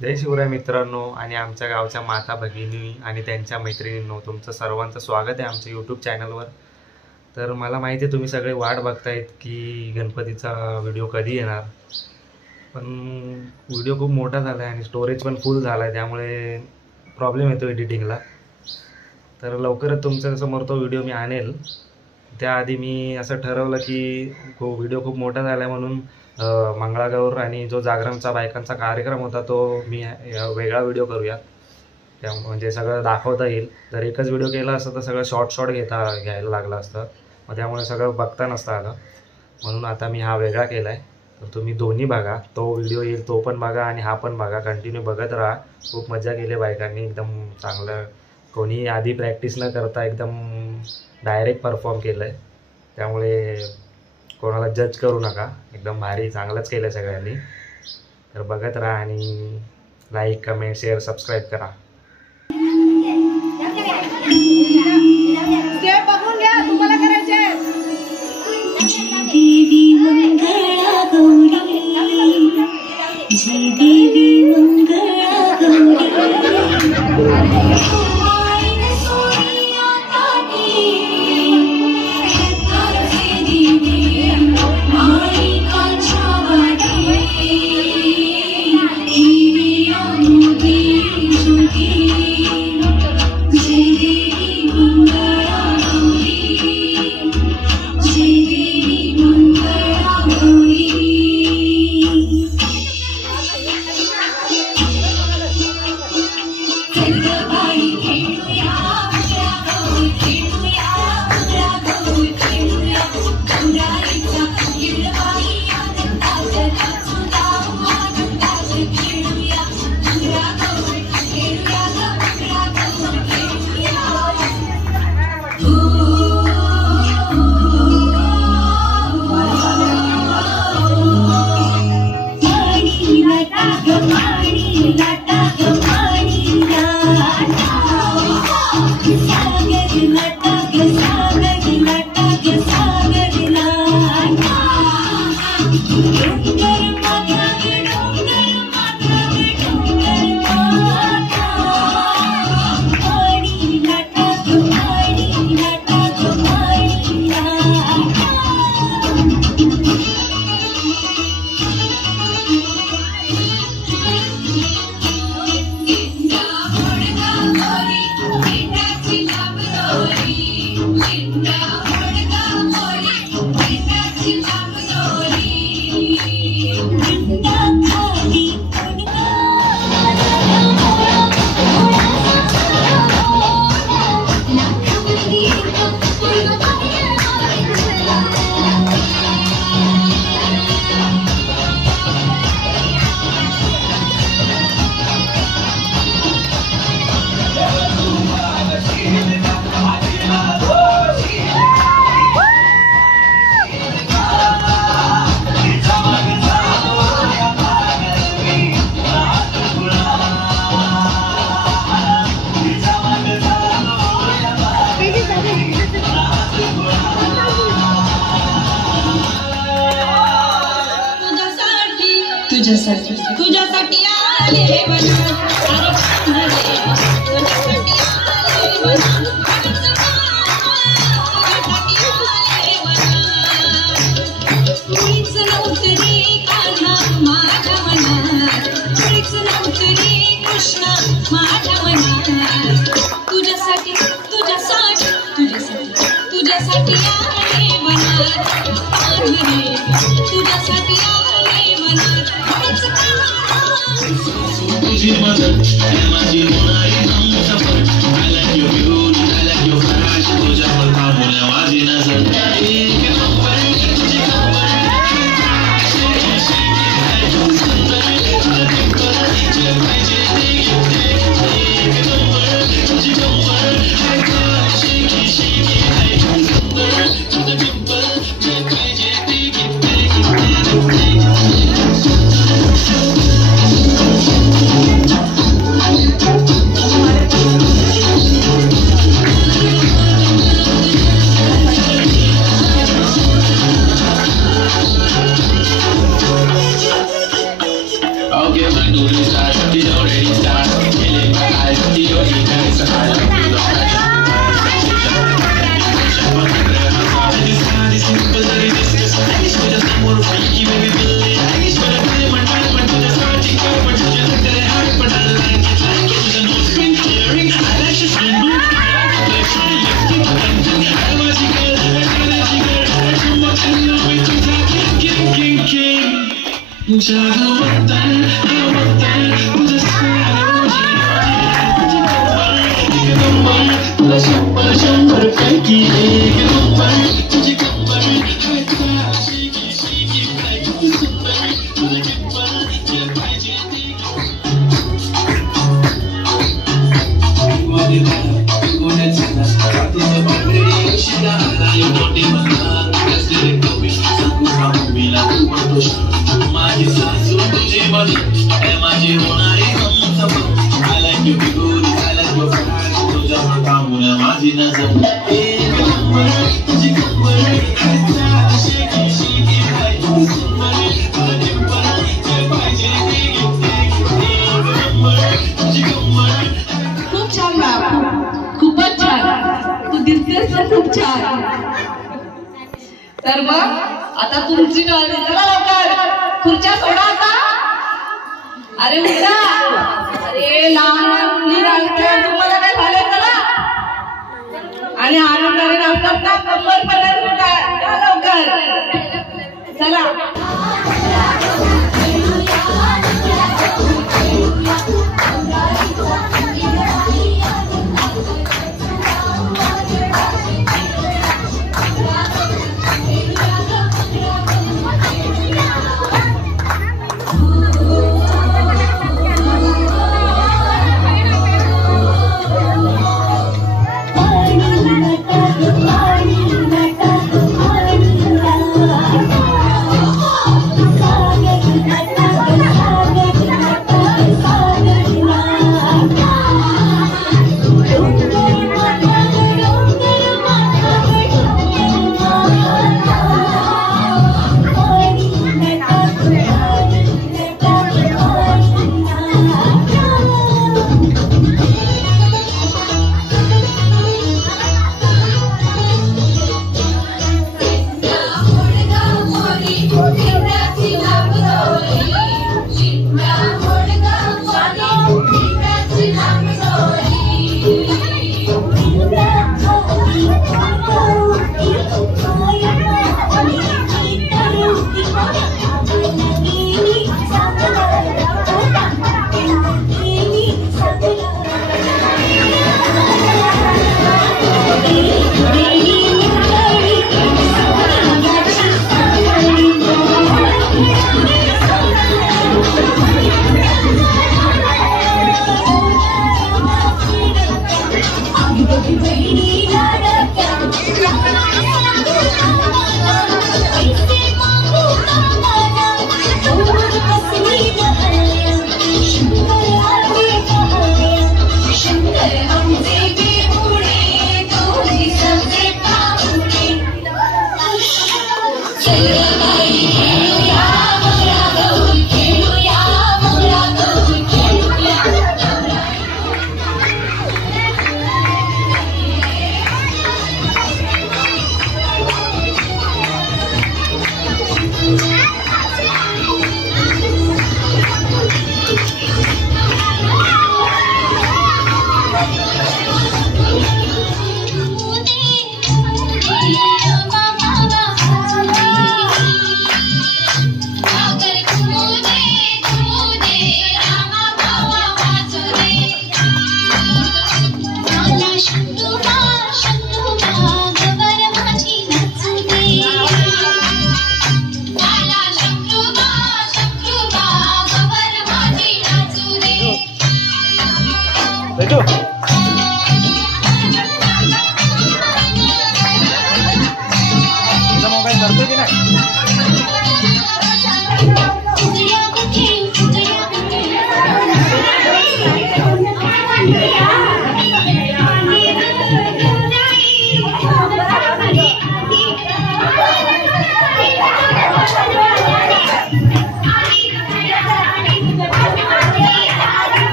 जय शिवराय मित्रांनो आणि आमच्या गावच्या माता भगिनी आणि त्यांच्या मैत्रिणींनो, तुमचं सर्वांचं स्वागत आहे आमच्या यूट्यूब चॅनलवर। तर मला माहिती आहे तुम्ही सगळे वाट बघतायत की गणपतीचा व्हिडिओ कधी येणार, पण व्हिडिओ खूप मोठा झाला आहे आणि स्टोरेज पण फुल झाला आहे, त्यामुळे प्रॉब्लेम येतो एडिटिंगला। तर लवकरच तुमच्या समोर तो व्हिडिओ मी आणेल। त्याआधी मी असं ठरवलं की व्हिडिओ खूप मोठा झाला आहे म्हणून मंगळागौर आणि जो जागरणचा बायकांचा कार्यक्रम होता तो मी वेगळा व्हिडिओ करूया, त्या म्हणजे सगळं दाखवता येईल। जर एकच व्हिडिओ केला असता तर सगळं शॉर्ट घ्यायला लागलं असतं, मग त्यामुळे सगळं बघता नसतं आलं, म्हणून आता मी हा वेगळा केला आहे। तर तुम्ही दोन्ही बघा, तो व्हिडिओ येईल तो पण बघा आणि हा पण बघा, कंटिन्यू बघत राहा। खूप मजा केली बायकांनी, एकदम चांगलं, कोणी आधी प्रॅक्टिस न करता एकदम डायरेक्ट परफॉर्म केलं आहे, त्यामुळे कोणाला जज करू नका, एकदम भारी चांगलंच केलं सगळ्यांनी। तर बघत राहा आणि लाईक कमेंट शेअर सबस्क्राईब करा। बघून घ्या, तुम्हाला करायचे देवी मंगळा गौरी, जय देवी मंगळा गौरी। तुझ्यासाठी आले कृष्ण माझ्या मनात, तुझ्यासाठी तुझ्यासाठी तुझ्यासाठी तुझ्यासाठी आले मनात, तुझ्यासाठी आले मनात। तुझी मदत माझी होणारी Humsafar, I like your beauty, I like your fashion, तुझ्यावर थांबून माझी नजर, एक नंबर तुझी number, movie stars, it already starts. Killing my eyes, it already dies. I don't feel no passion. तर मग आता तुमची गाडी चला लवकर खुर्च्या सोडा आता. अरे उठा. अरे लहान मुली राहतात तुम्हाला काय झालं चला. आणि आनंदाने नाचतात ना कंबर पर्यंत लवकर चला.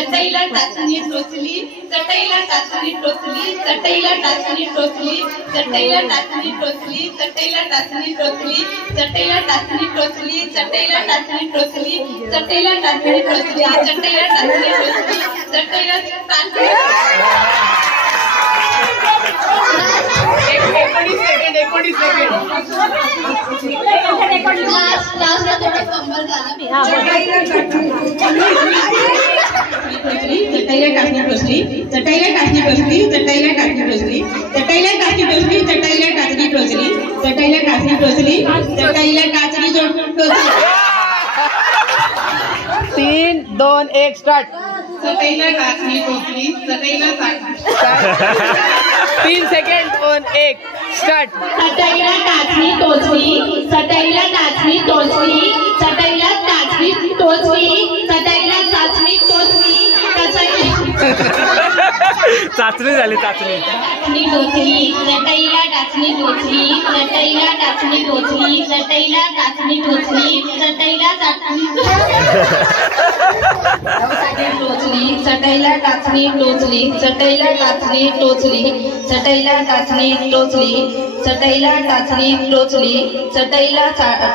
चटईला टाचणी टोचली, चटईला टाचणी टोचली, चटईला टाचणी टोचली, चटईला टाचणी टोचली, चटईला टाचणी टोचली, चटईला टाचणी टोचली, चटईला टाचणी टोचली, चटईला टाचणी टोचली, चटईला टाचणी टोचली, चटईला टाचणी 19 सेकंड लास्टला थोडं कंबर झाला. चटईला टाचणी टोचली, चटईला टाचणी टोचली, चटईला टाचणी टोचली, चटईला टाचणी टोचली, चटईला टाचणी टोचली, चटईला टाचणी टोचली, चटईला टाचणी टोचली. 3, 2, 1 स्टार्ट. चटईला टाचणी टोचली, चटईला 3 सेकंड 2, 1 स्टार्ट. चटईला टाचणी टोचली, चटईला टाचणी टोचली, चटईला टाचणी टोचली, चटईला टाचणी टोचली, चाचणी झाली चाचणी. टाचणी टोचली, चटईला टाचणी टोचली, चटईला टाचणी टोचली, चटईला टाचणी टोचली, चटईला टाचणी टोचली, चटईला टाचणी टोचली, चटईला टाचणी टोचली, चटईला टाचणी टोचली, चटईला टाचणी टोचली, चटईला टाचणी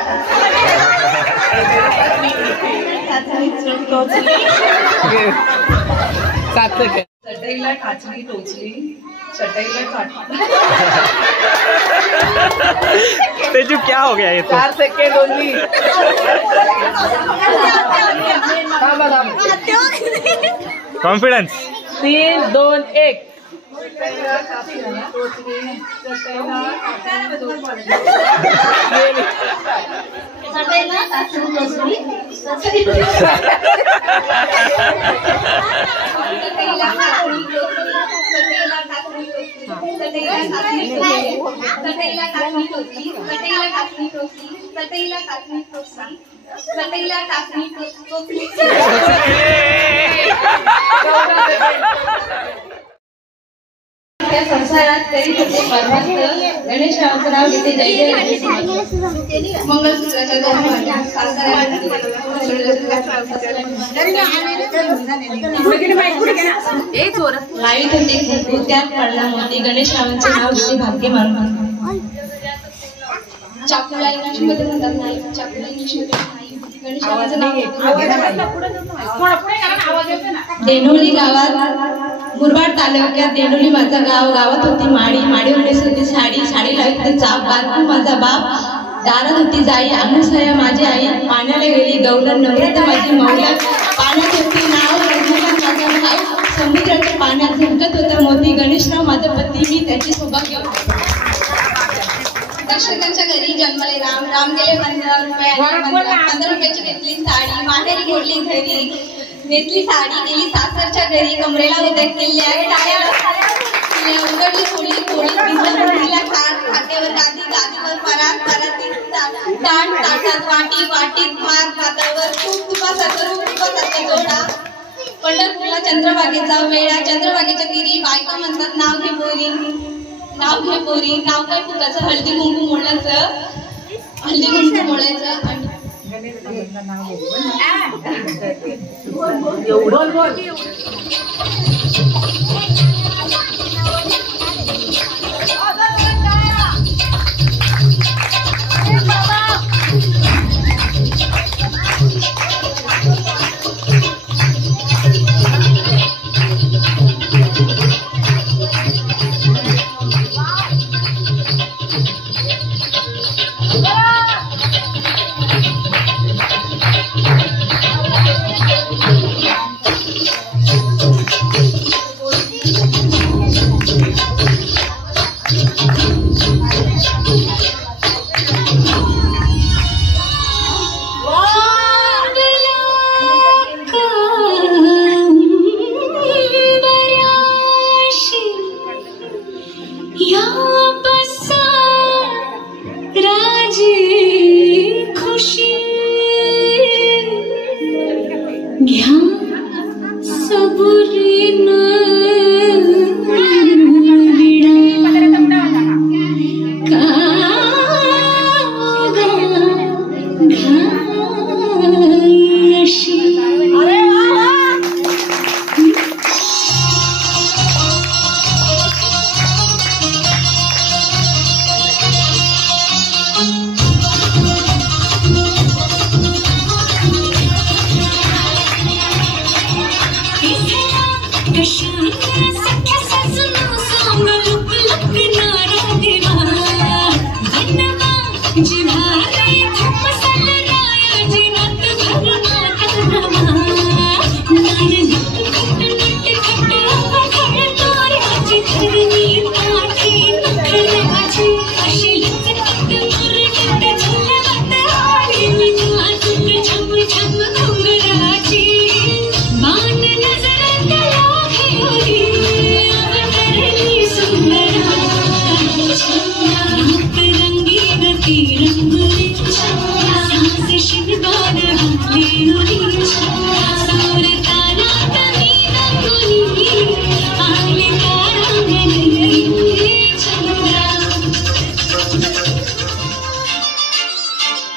टोचली. 7 सेकंड. चटईला टाचणी टोचली, चटईला तेजू क्या हो गया ये तो? 4 सेकंड ओनली. कॉन्फिडन्स. 3, 2, 1 चटईला टाचणी टोचली, त्या संसारात तरी होते परमार्थ. गणेश राव येथे जय जय मंगलसूत्राच्या लाईत होते कुंकू, त्यात पडला मोती. गणेश रावांचे नाव घेते भाग्य मारून. चाकूला इंग्लिश मध्ये म्हणतात नाही, चाकूला इंग्लिश मध्ये नाही. गणेश रावांचं नाव देणोली गावात, मुरबाड तालुक्यात देणोली माझं गाव. गावात होती माडी, माडीवर होती साडी, साडी लावत होती चाप. बारकू माझा बाप, दारात होती जाई. अनुसया माझी आई, पाण्याला गेली गवलन. नम्रता माझी मौला, पाण्यात होती नाव. माझा भाई, समुद्राच्या पाण्यात झुंकत होता मोती. गणेशराव माझा पती, मी त्याची सौभाग्य. दर्शकांच्या घरी जन्मले राम, राम गेले 15 रुपये. 15 रुपयाची घेतली साडी, माहेरी घेतली घरी, नेसली साडी, गेली सासरच्या घरी. कमरेला उद्या केल्या टाळ्या, उघडली खोली, खोलीत भिजला खाट. खाट्यावर गादी, गादीवर परात, परातीत ताट, ताटात वाटी, वाटीत भात, भातावर तूप, तुपासारखं रूप, तुपासारखा जोडा. पंढरपूरला चंद्रभागेचा वेळा, चंद्रभागेच्या तिरी. बायका म्हणतात नाव घे पोरी, नाव घे पोरी. नाव काय फुकाचं, हळदी कुंकू मोडायचं, हळदी कुंकू मोडायचं.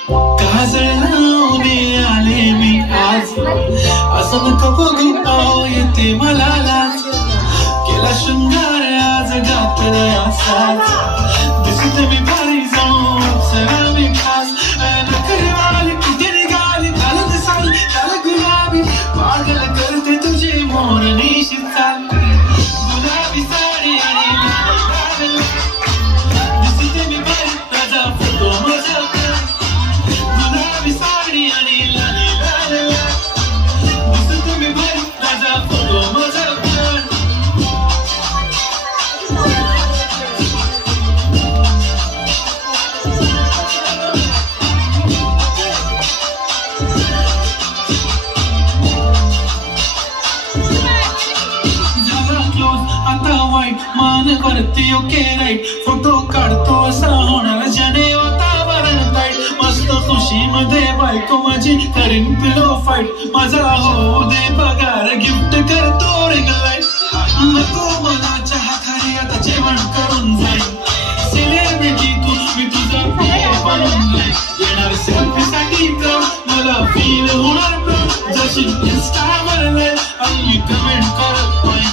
काजळ लावून आले मी आज, असं नको बघू पाहू येते मला लाज. केला शृंगार आज गातड असाच, दिसते मी भारी जाऊन सरा मी खास. नखरेवाली कुठे निघाली त्याला दिसाली त्याला गुलाबी, पागल करते तुझी मोरनीशी चाल. गुलाबी साडी आणि लाल दिसते मी भारी ताजा फोटो माझा. गुलाबी साडी आणि लाल दिसते मी भारी ताजा फोटो माझा. मान वरती ओके राईट, फोटो काढतो असा होणार ज्याने वातावरण ताईट. मस्त खुशीमध्ये बायको माझी करीन पिलो फाईट, माझा होऊ दे पगार गिफ्ट करतो रिंग लाईट. नको मला चहा खाली आता जेवण करून जाईल, सेलिब्रिटी तू मी तुझा प्रिय बनून जाईल. येणार सेल्फी साठी तर मला फील होणार तर जशी इंस्टावर आणि कमेंट करत नाही.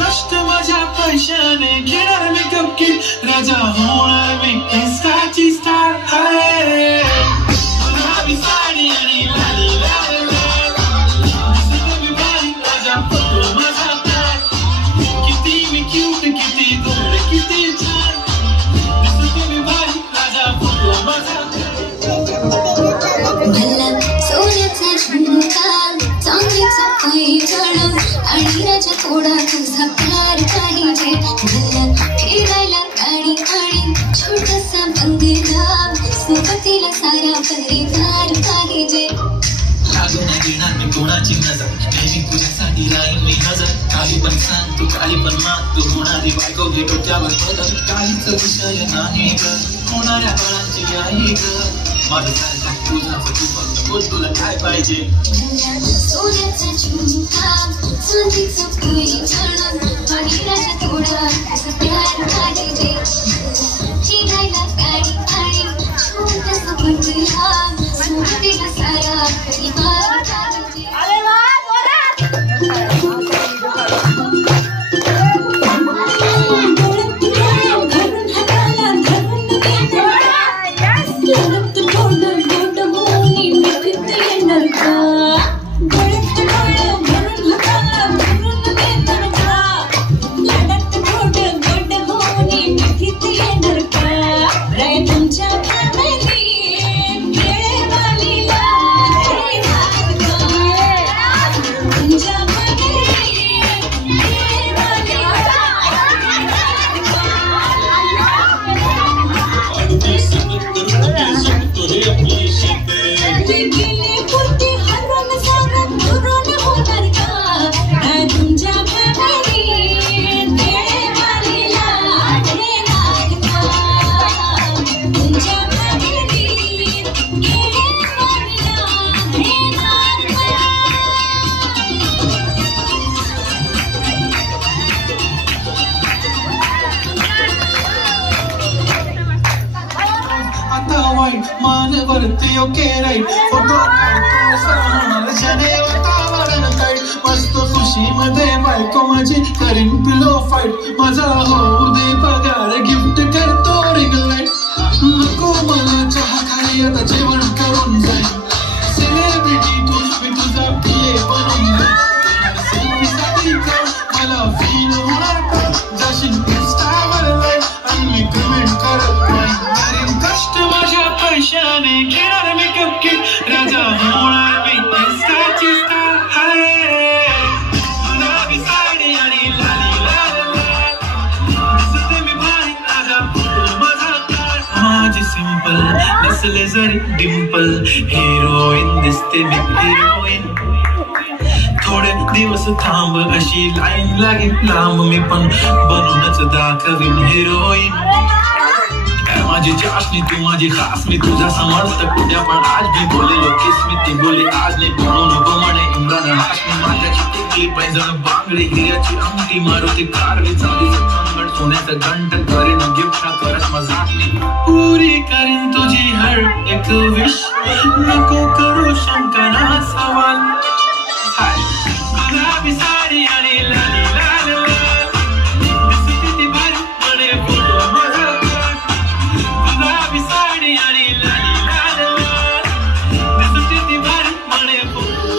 कष्ट माझ्या पैशाने घेणार मेकअप किट, राजा होणार मी इंस्टाची स्टार. गुलाबी साडी आणि लाल लाल दिसते मी भारी राजा फोटो माझा प्यार. किती मी क्यूट किती गोड किती छान, दिसते मी भारी राजा फोटो माझा प्यार. सोन्याचा झुमका चांदीचा पैठण आणि राजा थोडा तुझा प्यार पाहिजे. मला फिरायला गाडी आणि छोटासा बंगला, सोबतीला सारा परिवार पाहिजे. लागून घेणार मी कोणाची नजर, नेहमी तुझ्यासाठी राहील मी नजर. काही पण सांग तू काही पण माग, तू होणारी बायको घे डोक्यावर पदर. काहीच विषय नाही ग, होणाऱ्या बाळांची आई ग. माझं सारखा तुझाच तू फक्त बोल तुला काय पाहिजे. सोन्याचा झुमका चांदीचा पैठण आणि राजा थोडा तुझा प्यार पाहिजे. फिरायला गाडी आणि छोटासा बंगला, सोबतीला सारा परिवार पाहिजे. अरे वा मान वरती ओके राईट, फोटो काढतो होणार ज्याने वातावरण ताईट. मस्त खुशीमध्ये बायको माझी करीन पिलो फाईट, माझा होऊ दे पगार गिफ्ट करतो रिंग लाईट. नको मला चहा खाली आता जेवण करून जाईल, सेलिब्रिटी तू मी तुझा प्रिय बनून जाईल. सेल्फीसाठी मला फील होणार जशी इंस्टावर लाईट आणि मी कमेंट करत नाही. कष्ट माझ्या पैशाने घेणार मेकअप किट, राजा होणार मी इंस्टाची स्टार. गुलाबी साडी आणि लाली लाल दिसते मी भारी राजा फोटो माझा प्यार. माझी सिंपल नसले जरी डिंपल, हिरोईन दिसते मी हिरोईन. थोडे दिवस थांब अशी लाईन लागेल लांब, मी पण बनूनच दाखवीन हिरोईन. माझी चाशनी तू माझी खास, मी तुझा समर्थक उद्या पण आज मी बोलेलो किस मी ती बोली आज नाही. म्हणू नको म्हणे इम्रान हाशमी, माझ्याची टिकली पैजण बांगडी हिऱ्याची अंगठी, मारुती कारवी चांदीचं कंगण पुण्याचं घंट करीन गिफ्ट करत मजा पुरी करीन तुझी हर एक विश नको करू शंकरा सवाल हाय गुलाबी साडी आणि लाली लाल लाल दिसती ती भारी म्हणे फोटो माझा गुलाबी साडी आणि लाली लाल लाल दिसती ती भारी म्हणे फोटो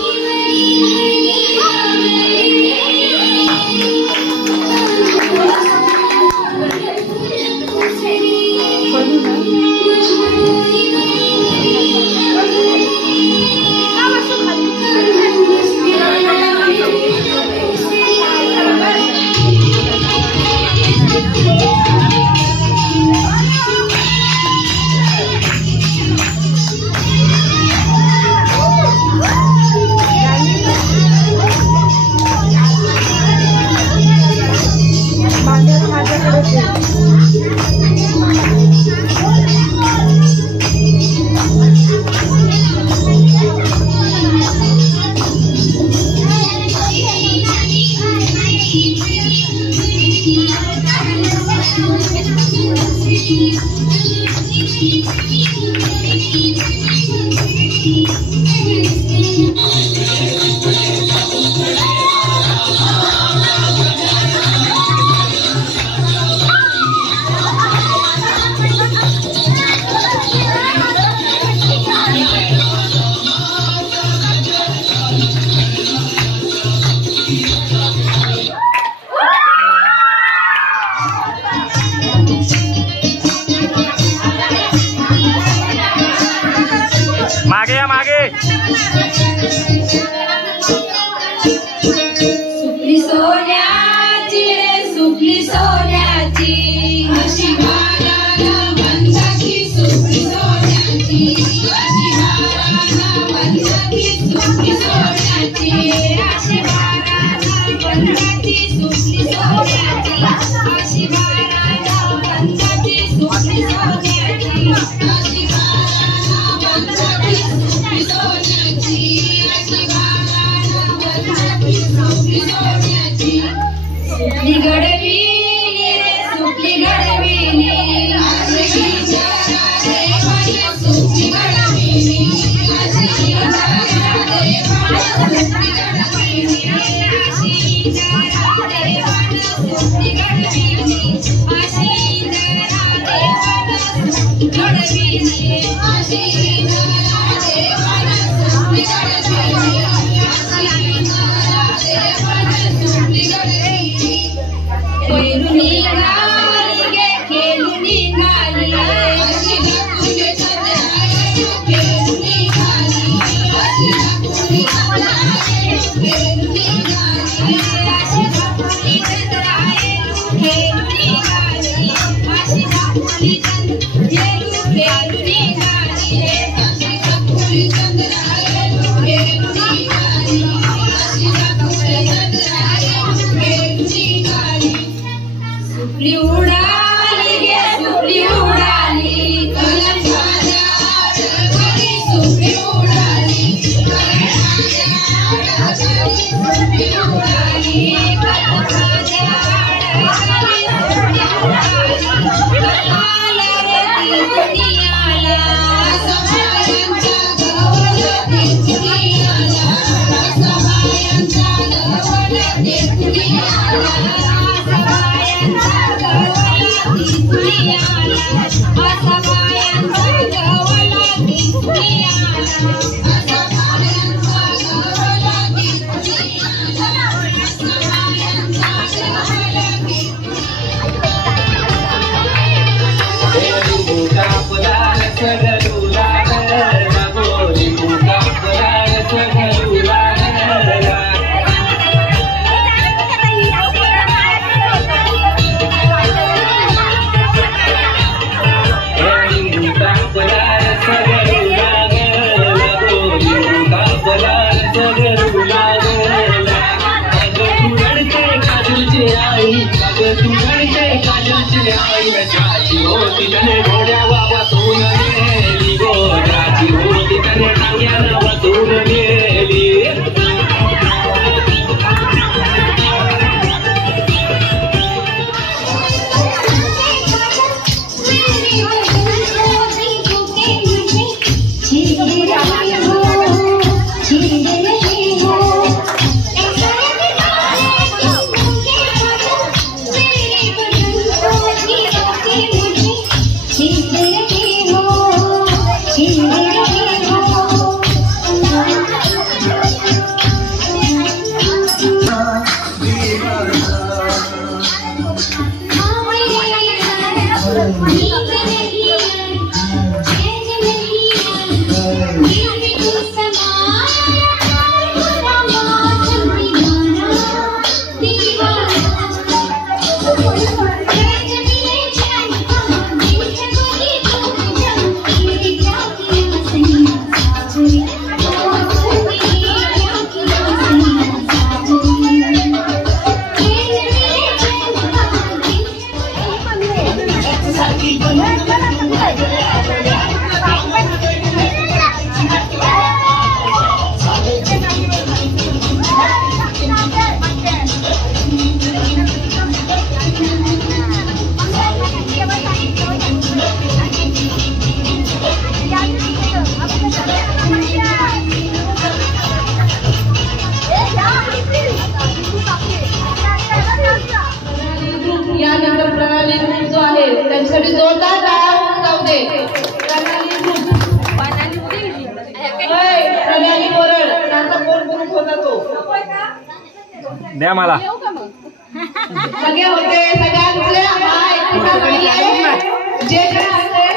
मागे या मागे सुपली सोन्याची रे सुपली सोन्याची अशी बाळाला बंधाची सुपली सोन्याची अशी बाळाला बंधाची सुपली सोन्याची अशी बाळाला बंधाची सुपली सोन्याची अशी बाळाला बंधाची सुपली सोन्याची अशी सुपली गडविनी रे सुपली गडविनी अशी सुपली गडविनी अशी सुपली उडाली गे सुपली उडाली सुपली उडाली सुपली उडाली यानंतर प्रणाली ग्रुप जो आहे त्यांच्यासाठी जोरदार टाळ्या होऊन जाऊ दे. प्रणाली ग्रुप, प्रणाली बोरड त्यांचा कोण ग्रुप होता तो द्या मला. सगळे होते, सगळ्यांचे जे काय